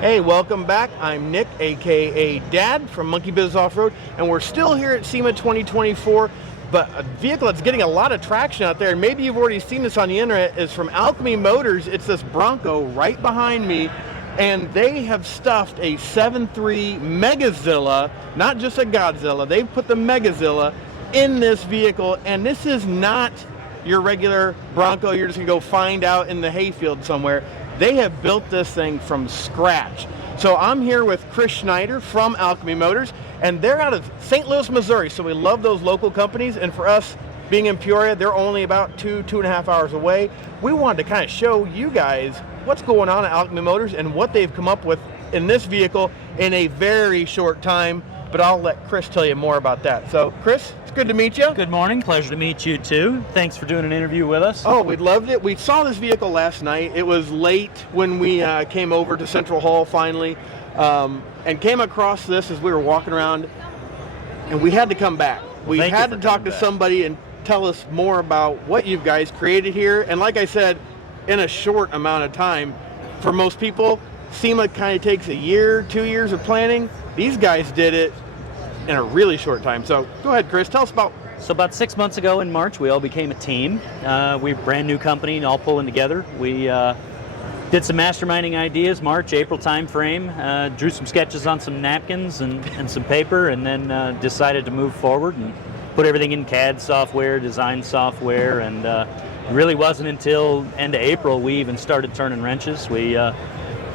Hey, welcome back. I'm Nick, aka Dad from Monkey Biz Off-Road, and we're still here at SEMA 2024. But a vehicle that's getting a lot of traction out there, and maybe you've already seen this on the internet, is from Alchemy Motors. It's this Bronco right behind me, and they have stuffed a 7.3 Megazilla, not just a Godzilla. They've put the Megazilla in this vehicle, and this is not your regular Bronco you're just gonna go find out in the hayfield somewhere. They have built this thing from scratch. So I'm here with Chris Schneider from Alchemy Motors, and they're out of St. Louis, Missouri. So we love those local companies, and for us being in Peoria, they're only about 2.5 hours away. We wanted to kind of show you guys what's going on at Alchemy Motors and what they've come up with in this vehicle in a very short time, but I'll let Chris tell you more about that. So Chris, it's good to meet you. Good morning, pleasure to meet you too. Thanks for doing an interview with us. Oh, we loved it. We saw this vehicle last night. It was late when we came over to Central Hall finally, and came across this as we were walking around, and we had to come back. We had to talk to somebody and tell us more about what you guys created here. And like I said, in a short amount of time, for most people, SEMA kind of takes a year, 2 years of planning. These guys did it in a really short time. So go ahead, Chris, tell us about. So about 6 months ago in March, we all became a team. We're a brand new company, all pulling together. We did some masterminding ideas, March, April time frame, drew some sketches on some napkins and some paper, and then decided to move forward and put everything in CAD software, design software, and it really wasn't until end of April we even started turning wrenches. We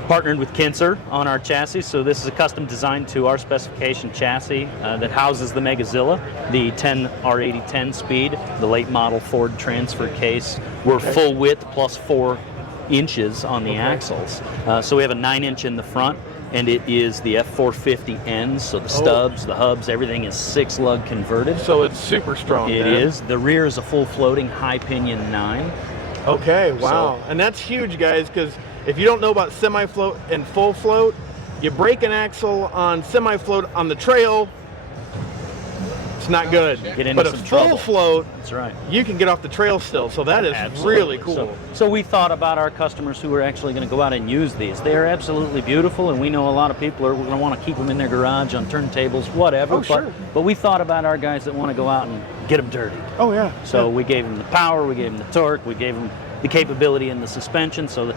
partnered with Kinser on our chassis, so this is a custom designed to our specification chassis that houses the Megazilla, the 10 R80 10 speed, the late model Ford transfer case. We're full width plus 4 inches on the axles. So we have a 9-inch in the front, and it is the F450 ends, so the stubs, the hubs, everything is 6-lug converted. So it's super strong. It is. The rear is a full floating high pinion 9. Okay, wow. And that's huge, guys, because if you don't know about semi-float and full float, you break an axle on semi-float on the trail, it's not good. Get into but a some full trouble. float, That's right. you can get off the trail still. So that is really cool. So we thought about our customers who are actually going to go out and use these. They are absolutely beautiful, and we know a lot of people are going to want to keep them in their garage, on turntables, whatever. Oh, sure. But we thought about our guys that want to go out and get them dirty. Oh, yeah. So we gave them the power, we gave them the torque, we gave them the capability in the suspension, so that,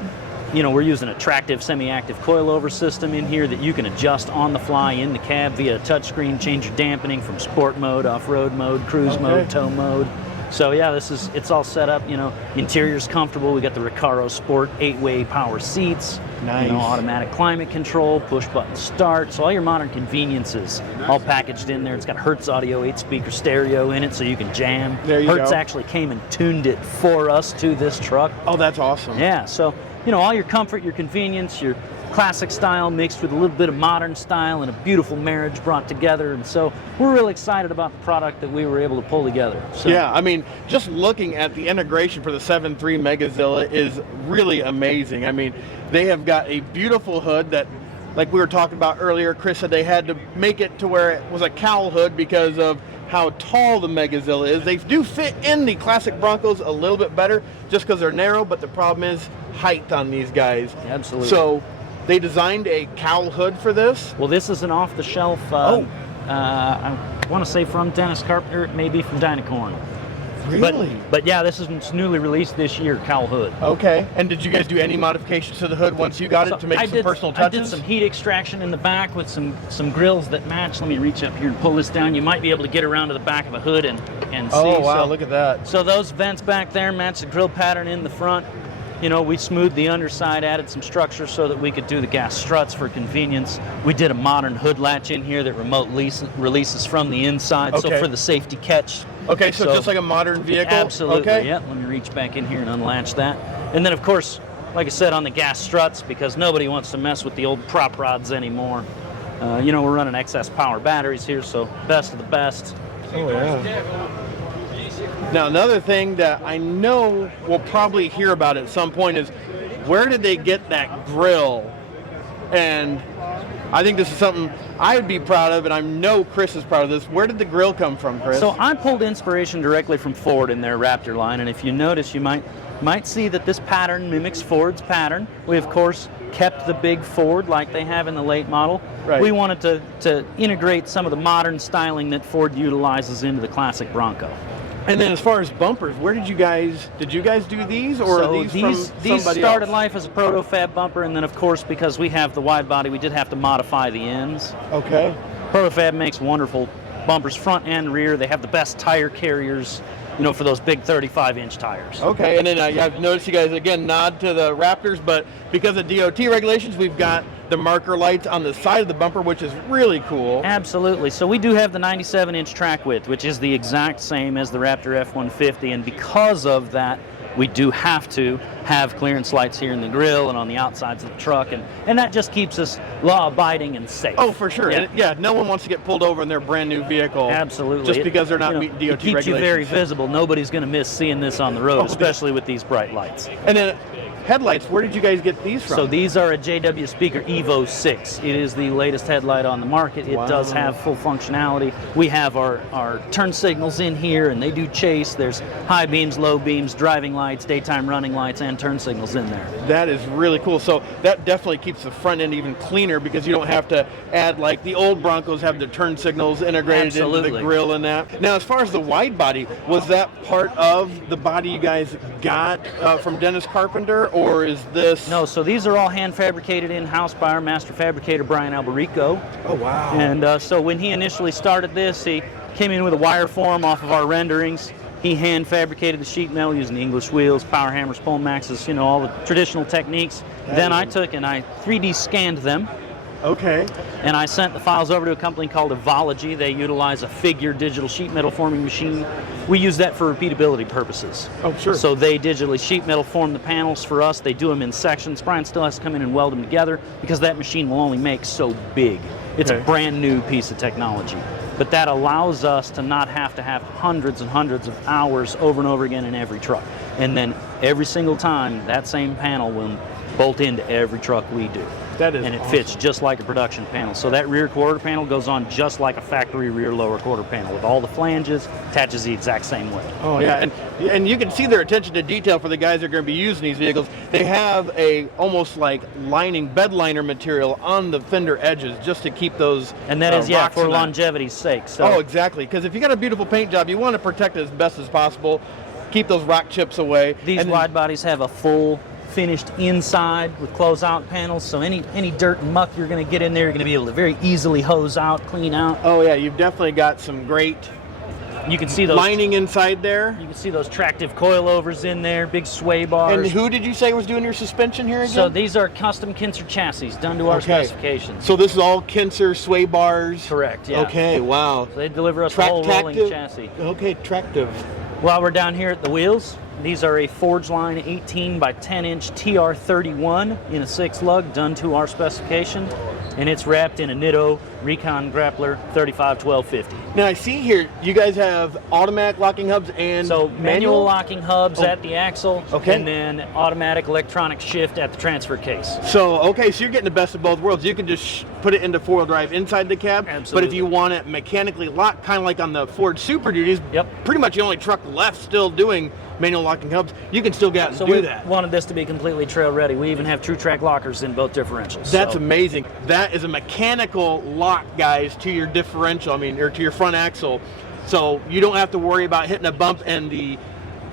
you know, we're using a tractive semi-active coilover system in here that you can adjust on the fly in the cab via a touchscreen, change your dampening from sport mode, off-road mode, cruise mode, tow mode. So yeah, it's all set up, you know, interior's comfortable. We got the Recaro Sport 8-way power seats, nice. You know, automatic climate control, push button start, so all your modern conveniences all packaged in there. It's got Hertz audio 8-speaker stereo in it, so you can jam. There you Hertz go. actually came and tuned it for us to this truck. Oh, that's awesome. Yeah, so, you know, all your comfort, your convenience, your classic style mixed with a little bit of modern style and a beautiful marriage brought together. And so we're really excited about the product that we were able to pull together. So. Yeah, I mean, just looking at the integration for the 7.3 Megazilla is really amazing. I mean, they have got a beautiful hood that, like we were talking about earlier, Chris said they had to make it to where it was a cowl hood because of how tall the Megazilla is. They do fit in the classic Broncos a little bit better just because they're narrow, but the problem is height on these guys. Absolutely. So they designed a cowl hood for this. Well, this is an off-the-shelf, I want to say from Dennis Carpenter, maybe from Dynacorn. Really? But yeah, this is newly released this year, cowl hood. Okay. And did you guys do any modifications to the hood once you got it to make some personal touches? I did some heat extraction in the back with some grills that match. Let me reach up here and pull this down. You might be able to get around to the back of a hood and see. Oh, wow, look at that. So those vents back there match the grill pattern in the front. You know, we smoothed the underside, added some structure so that we could do the gas struts for convenience. We did a modern hood latch in here that remote releases from the inside, so for the safety catch. Okay, so just like a modern vehicle? Absolutely, okay. Yeah. Let me reach back in here and unlatch that. And then, of course, like I said, on the gas struts, because nobody wants to mess with the old prop rods anymore. You know, we're running excess power batteries here, so best of the best. Oh, yeah. Now, another thing that I know we'll probably hear about at some point is where did they get that grill? And I think this is something I would be proud of, and I know Chris is proud of this. Where did the grill come from, Chris? So I pulled inspiration directly from Ford in their Raptor line, and if you notice, you might see that this pattern mimics Ford's pattern. We, of course, kept the big Ford like they have in the late model. Right. We wanted to integrate some of the modern styling that Ford utilizes into the classic Bronco. And then as far as bumpers, where did you guys do these, or So are these from these somebody started else? life as a proto-fab bumper, and then of course, because we have the wide body, we did have to modify the ends. Okay. Proto-fab makes wonderful bumpers, front and rear. They have the best tire carriers, for those big 35-inch tires. Okay, and then I've noticed you guys, again, nod to the Raptors, but because of DOT regulations, we've got the marker lights on the side of the bumper, which is really cool. Absolutely. So we do have the 97-inch track width, which is the exact same as the Raptor F-150, and because of that, we do have to have clearance lights here in the grill and on the outsides of the truck, and that just keeps us law-abiding and safe. Oh, for sure. Yeah. And, no one wants to get pulled over in their brand new vehicle. Absolutely. Just because they're not meeting DOT regulations. It keeps you very visible. Nobody's going to miss seeing this on the road, especially with these bright lights. And then headlights, where did you guys get these from? So these are a JW Speaker Evo 6. It is the latest headlight on the market. It does have full functionality. We have our turn signals in here, and they do chase. There's high beams, low beams, driving lights, daytime running lights, and turn signals in there. That is really cool. So that definitely keeps the front end even cleaner, because you don't have to add, like the old Broncos have the turn signals integrated into the grill and that. Now, as far as the wide body, was that part of the body you guys got from Dennis Carpenter, or is this? No, so these are all hand fabricated in-house by our master fabricator, Brian Alberico. Oh, wow. And so when he initially started this, he came in with a wire form off of our renderings. He hand fabricated the sheet metal using English wheels, power hammers, pole maxes, all the traditional techniques. Then I took and I 3D scanned them. Okay. And I sent the files over to a company called Evology. They utilize a figure digital sheet metal forming machine. We use that for repeatability purposes. Oh, sure. So they digitally sheet metal form the panels for us. They do them in sections. Brian still has to come in and weld them together, because that machine will only make so big. It's a brand new piece of technology. But that allows us to not have to have hundreds and hundreds of hours over and over again in every truck. And then every single time, that same panel will bolt into every truck we do. That is And it awesome. fits just like a production panel. So that rear quarter panel goes on just like a factory rear lower quarter panel, with all the flanges, attaches the exact same way. Oh, yeah. And you can see their attention to detail for the guys that are going to be using these vehicles. They have a almost like lining, bed liner material on the fender edges, just to keep those And that is, rocks for and that. longevity's sake. So Oh, exactly. Because if you got a beautiful paint job, you want to protect it as best as possible. Keep those rock chips away. these And then- wide bodies have a full finished inside with closeout panels, so any dirt and muck you're going to get in there, you're going to be able to very easily hose out, clean out. Oh, yeah. You've definitely got some great You can see those lining inside there. You can see those tractive coilovers in there, big sway bars. And who did you say was doing your suspension here again? So these are custom Kinser chassis done to our specifications. So this is all Kinser sway bars? Correct, yeah. Okay, wow. So they deliver us a whole rolling chassis. Okay, tractive. While we're down here at the wheels, these are a Forge Line 18 by 10 inch TR31 in a 6 lug, done to our specification, and it's wrapped in a Nitto Recon Grappler 351250. Now I see here you guys have automatic locking hubs and So manual locking hubs at the axle, Okay. and then automatic electronic shift at the transfer case. So you're getting the best of both worlds. You can just put it into 4-wheel drive inside the cab. But if Absolutely. you want it mechanically locked, kind of like on the Ford Super Duties, pretty much the only truck left still doing manual locking hubs, you can still get out So and do we that. wanted this to be completely trail ready. We even have true track lockers in both differentials. That's So amazing. That is a mechanical lock, guys, to your differential, or to your front axle. So you don't have to worry about hitting a bump and the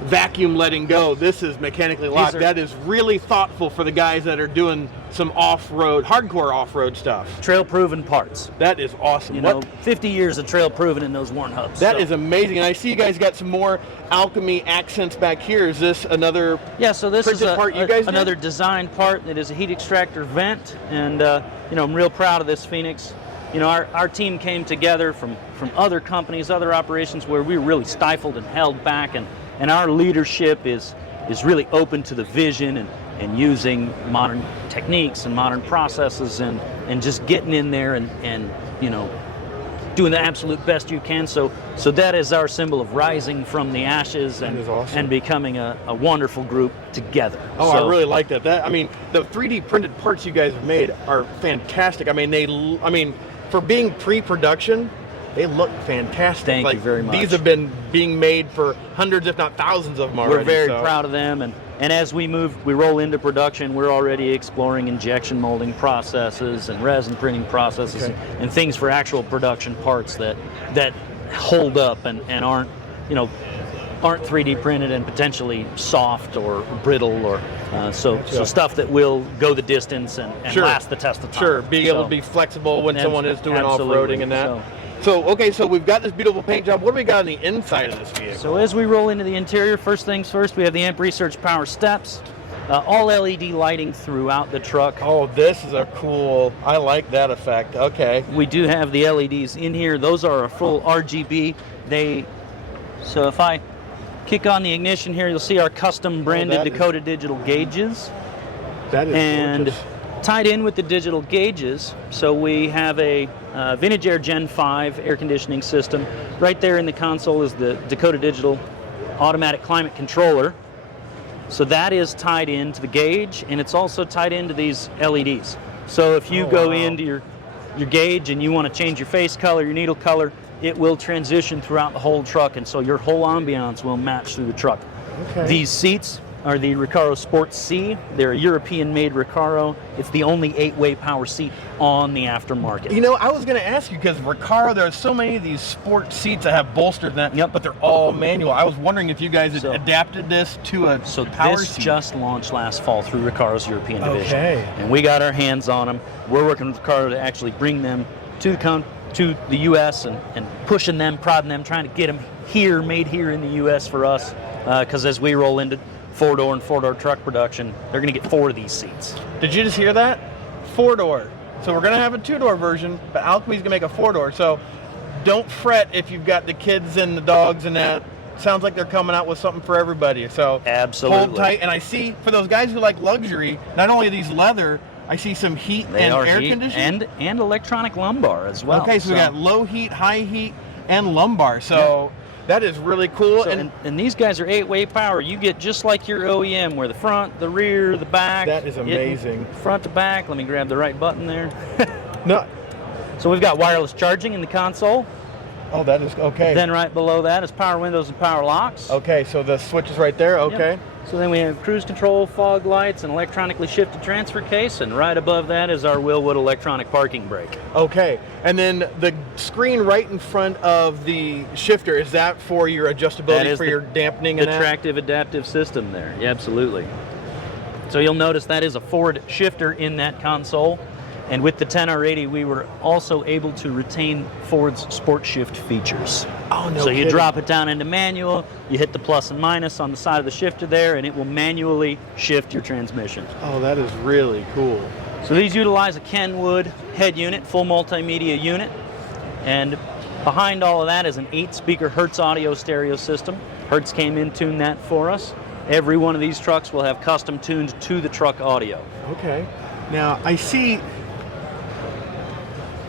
vacuum letting go. This is mechanically locked. That is really thoughtful for the guys that are doing some off-road, hardcore off-road stuff. trail proven parts. That is awesome. 50 years of trail proven in those worn hubs. That is amazing. And I see you guys got some more Alchemy accents back here. Is this another so this is printed part you guys did? another design part that is a heat extractor vent, and I'm real proud of this Phoenix. Our team came together from other companies, other operations where we were really stifled and held back, and our leadership is really open to the vision and using modern techniques and modern processes and just getting in there and doing the absolute best you can. So that is our symbol of rising from the ashes and, That is awesome. and becoming a wonderful group together. Oh, So I really like that. I mean, the 3D printed parts you guys have made are fantastic. I mean, for being pre-production, they look fantastic. Thank you very much. These have been being made for hundreds, if not thousands of them already. We're very so. proud of them, and as we roll into production, we're already exploring injection molding processes and resin printing processes and things for actual production parts that hold up and aren't 3D printed and potentially soft or brittle or so stuff that will go the distance and last the test of time. Sure, being able to be flexible when someone is doing off-roading and that. So we've got this beautiful paint job. What do we got on the inside of this vehicle? So as we roll into the interior, first things first, we have the Amp Research Power Steps. All LED lighting throughout the truck. Oh, this is a cool, I like that effect. Okay. We do have the LEDs in here. Those are a full RGB. So if I kick on the ignition here, you'll see our custom branded Dakota digital gauges. That is gorgeous. Tied in with the digital gauges, so we have a Vintage Air Gen 5 air conditioning system. Right there in the console is the Dakota Digital automatic climate controller. So that is tied into the gauge, and it's also tied into these LEDs. So if you go into your gauge and you want to change your face color, your needle color, it will transition throughout the whole truck, and so your whole ambiance will match through the truck. Okay. These seats are the Recaro Sport C. They're a European-made Recaro. It's the only 8-way power seat on the aftermarket. You know, I was going to ask you, because Recaro, there are so many of these sport seats that have bolsters in that, but they're all manual. I was wondering if you guys had adapted this to a power this seat. just launched last fall through Recaro's European division. Okay. And we got our hands on them. We're working with Recaro to actually bring them to the U.S. and pushing them, prodding them, trying to get them here, made here in the U.S. for us. Because as we roll into four-door and four-door truck production, they're going to get 4 of these seats. Did you just hear that? 4-door. So we're going to have a 2-door version, but Alchemy's going to make a 4-door. So don't fret if you've got the kids and the dogs and that. Sounds like they're coming out with something for everybody. So absolutely. Hold tight. And I see, for those guys who like luxury, not only are these leather, I see some heat and air conditioning. And electronic lumbar as well. Okay, so we got low heat, high heat, and lumbar. So that is really cool. So, and these guys are 8-way power. You get just like your OEM, where the front, the rear, the back. That is amazing. Front to back. Let me grab the right button there. No. So we've got wireless charging in the console. Oh, that is okay. Then right below that is power windows and power locks. Okay, so the switch is right there. Okay. Yep. So then we have cruise control, fog lights, and electronically shifted transfer case, and right above that is our Willwood electronic parking brake. Okay, and then the screen right in front of the shifter, is that for your adjustability, for your dampening and that? Attractive adaptive system there, yeah, absolutely. So you'll notice that is a Ford shifter in that console, and with the 10R80 we were also able to retain Ford's Sport Shift features. Oh, no So you kidding. drop it down into manual, you hit the plus and minus on the side of the shifter there, and it will manually shift your transmission. Oh, that is really cool. So these utilize a Kenwood head unit, full multimedia unit, and behind all of that is an 8-speaker Hertz audio stereo system. Hertz came in, tuned that for us. Every one of these trucks will have custom tuned to the truck audio. Okay. Now, I see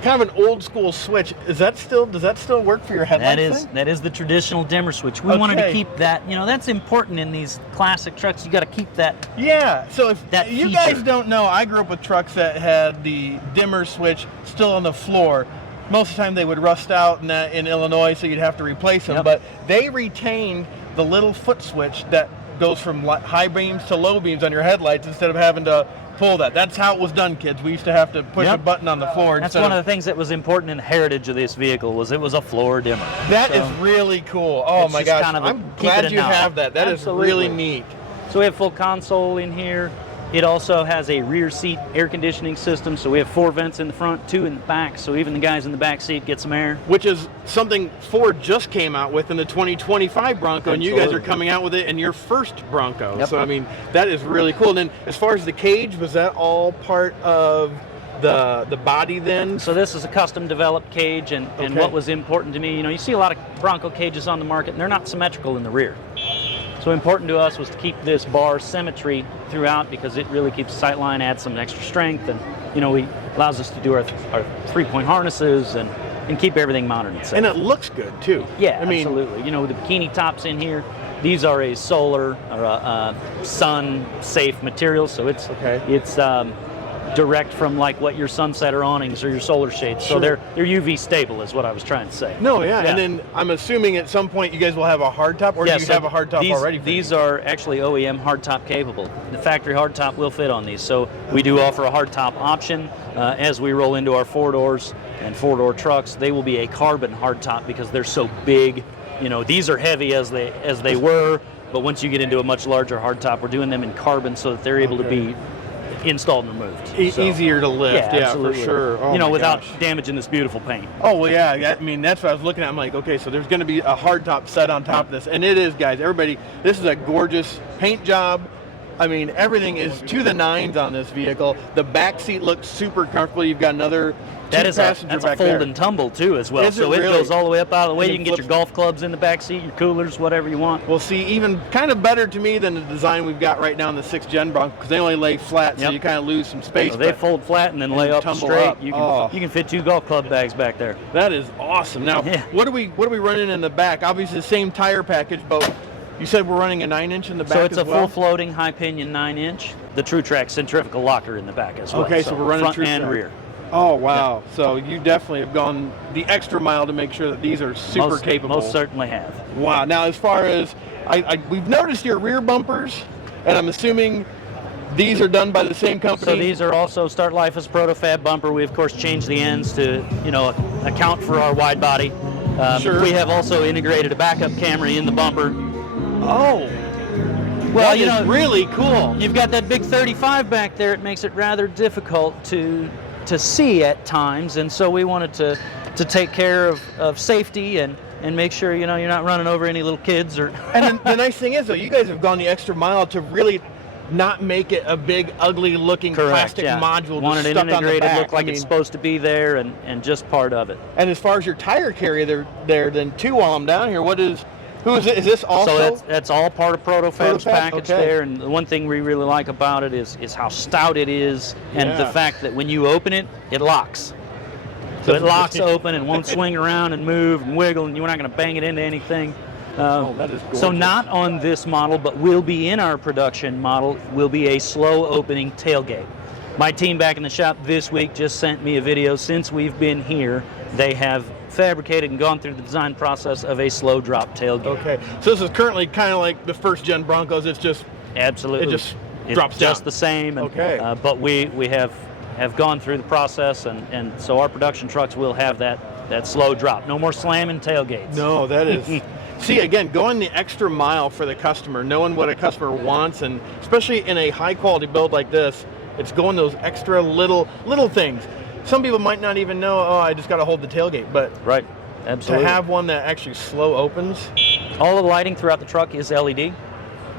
kind of an old school switch. Does that still work for your headlights? That is the traditional dimmer switch. We wanted to keep that, that's important in these classic trucks. You got to keep that. Yeah, so if that you feature. guys don't know, I grew up with trucks that had the dimmer switch still on the floor. Most of the time they would rust out in Illinois, so you'd have to replace them. Yep. But they retained the little foot switch that goes from high beams to low beams on your headlights instead of having to pull that. That's how it was done, kids. We used to have to push a button on the floor. That's one of the things that was important in the heritage of this vehicle, was it was a floor dimmer. That is really cool. Oh my gosh, I'm glad you have that. That is really neat. So we have full console in here. It also has a rear seat air conditioning system, so we have 4 vents in the front, 2 in the back, so even the guys in the back seat get some air. Which is something Ford just came out with in the 2025 Bronco, and you guys are coming out with it in your first Bronco. Yep. So, I mean, that is really cool. And then as far as the cage, was that all part of the body then? So this is a custom developed cage, and what was important to me, you see a lot of Bronco cages on the market, and they're not symmetrical in the rear. So important to us was to keep this bar symmetry throughout, because it really keeps the sight line, adds some extra strength, and allows us to do our 3-point harnesses and and keep everything modern and safe. And it looks good too. Yeah, I mean, absolutely. You know, the bikini tops in here, these are a solar or a sun safe material, so it's direct from like what your sunset or awnings or your solar shades. So they're UV stable is what I was trying to say. No, yeah. And then I'm assuming at some point you guys will have a hardtop, or do you have a hardtop already? These are actually OEM hardtop capable. The factory hardtop will fit on these. So we do offer a hardtop option. As we roll into our 4-doors and 4-door trucks, they will be a carbon hardtop because they're so big. You know, these are heavy as they were, but once you get into a much larger hardtop, we're doing them in carbon so that they're able to be installed and removed. Easier to lift, yeah, for sure. Oh, you know, without damaging this beautiful paint. Oh, well, yeah. I mean, that's what I was looking at. I'm like, okay, so there's going to be a hardtop set on top of this. And it is, guys. Everybody, this is a gorgeous paint job. I mean, everything is to the nines on this vehicle. The back seat looks super comfortable. You've got another that's a fold and tumble too as well. So it goes all the way up out of the way. You can get your golf clubs in the back seat, your coolers, whatever you want. Well, see, even kind of better to me than the design we've got right now in the 6th Gen Bronco, because they only lay flat, so you kind of lose some space. So they fold flat and then lay up straight. Up. You can fit 2 golf club bags back there. That is awesome. Now, what are we running in the back? Obviously, the same tire package, but you said we're running a 9-inch in the back. So it's a full floating, high pinion 9-inch. The TrueTrack centrifugal locker in the back as well. Okay, so we're running front and rear. Oh, wow. Yeah. So you definitely have gone the extra mile to make sure that these are super capable. Most certainly have. Wow. Now, as far as, we've noticed your rear bumpers, and I'm assuming these are done by the same company. So these are also Start Life as Protofab bumper. We, of course, changed the ends to, account for our wide body. We have also integrated a backup camera in the bumper. Oh. Well, that is really cool. You've got that big 35 back there. It makes it rather difficult to see at times, and so we wanted to take care of safety and make sure you're not running over any little kids or. And the nice thing is, though, you guys have gone the extra mile to really not make it a big, ugly-looking plastic module wanted just stuck it integrated, on the back. Look like it's supposed to be there and just part of it. And as far as your tire carrier there, then too, while I'm down here, who is it? Is this also? So that's all part of Protofab's package there, and the one thing we really like about it is how stout it is, and the fact that when you open it, it locks. So it locks open and won't swing around and move and wiggle, and you're not going to bang it into anything. That is gorgeous. So not on this model, but will be in our production model, will be a slow opening tailgate. My team back in the shop this week just sent me a video. Since we've been here, they have fabricated and gone through the design process of a slow drop tailgate. Okay, so this is currently kind of like the 1st Gen Broncos. It's just absolutely, it just drops down. Just the same. And, but we have gone through the process, and so our production trucks will have that slow drop. No more slamming tailgates. No, that is. See, again, going the extra mile for the customer, knowing what a customer wants, and especially in a high quality build like this, it's going those extra little things. Some people might not even know, I just got to hold the tailgate, but right, absolutely. To have one that actually slow opens. All the lighting throughout the truck is LED.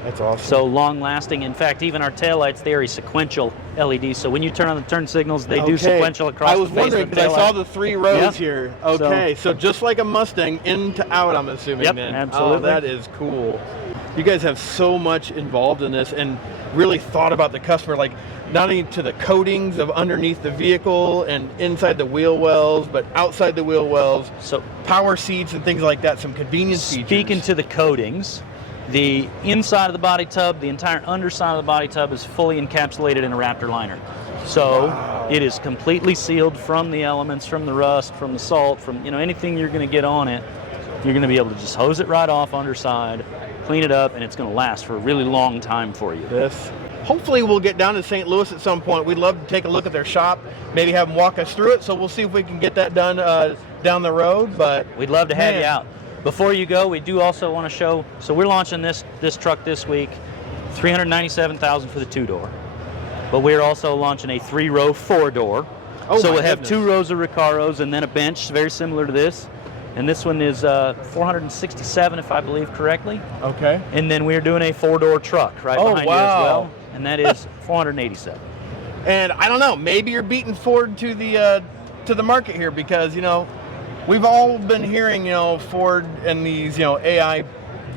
That's awesome. So long lasting. In fact, even our taillights, they are a sequential LED. So when you turn on the turn signals, they do sequential across the face of the taillight. I was wondering because I saw the 3 rows here. Okay, so just like a Mustang, in to out, I'm assuming then. Absolutely. Oh, that is cool. You guys have so much involved in this and really thought about the customer, like not only to the coatings of underneath the vehicle and inside the wheel wells, but outside the wheel wells. So power seats and things like that, some convenience features. Speaking to the coatings, the inside of the body tub, the entire underside of the body tub is fully encapsulated in a Raptor liner. So it is completely sealed from the elements, from the rust, from the salt, from anything you're going to get on it. You're going to be able to just hose it right off underside, clean it up, and it's going to last for a really long time for you. Hopefully we'll get down to St. Louis at some point. We'd love to take a look at their shop, maybe have them walk us through it, so we'll see if we can get that done down the road. But we'd love to have you out. Before you go, we do also want to show, so we're launching this truck this week, $397,000 for the 2-door. But we're also launching a 3-row 4-door. So we'll have 2 rows of Recaros and then a bench very similar to this. And this one is $467, if I believe correctly. Okay. And then we're doing a 4-door truck right behind you as well. And that is $487. And I don't know, maybe you're beating Ford to the market here because, we've all been hearing, Ford and these, AI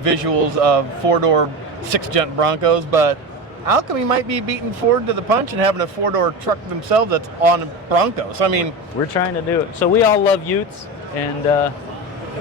visuals of 4-door 6th Gen Broncos, but Alchemy might be beating Ford to the punch and having a 4-door truck themselves that's on a Bronco. So, I mean, we're trying to do it. So we all love Utes. and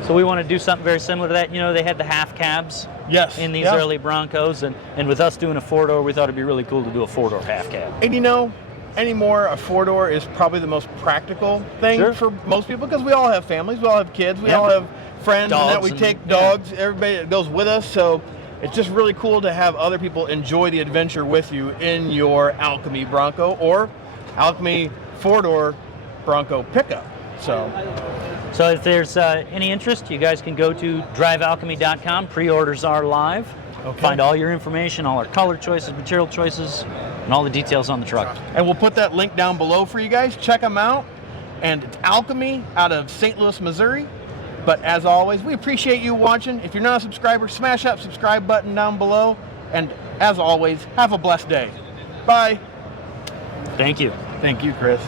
so we want to do something very similar to that. You know, they had the half cabs Yes. in these yeah. early Broncos, and with us doing a 4-door, we thought it'd be really cool to do a 4-door half cab. And you know, anymore, a 4-door is probably the most practical thing Sure. for most people, because we all have families, we all have kids, we Yeah. all have friends, and that Dogs we and- take yeah. dogs, everybody that goes with us. So it's just really cool to have other people enjoy the adventure with you in your Alchemy Bronco or Alchemy 4-door Bronco pickup. So if there's any interest, you guys can go to drivealchemy.com. Pre-orders are live. Okay. Find all your information, all our color choices, material choices, and all the details on the truck. And we'll put that link down below for you guys. Check them out. And it's Alchemy out of St. Louis, Missouri. But as always, we appreciate you watching. If you're not a subscriber, smash that subscribe button down below. And as always, have a blessed day. Bye. Thank you. Thank you, Chris.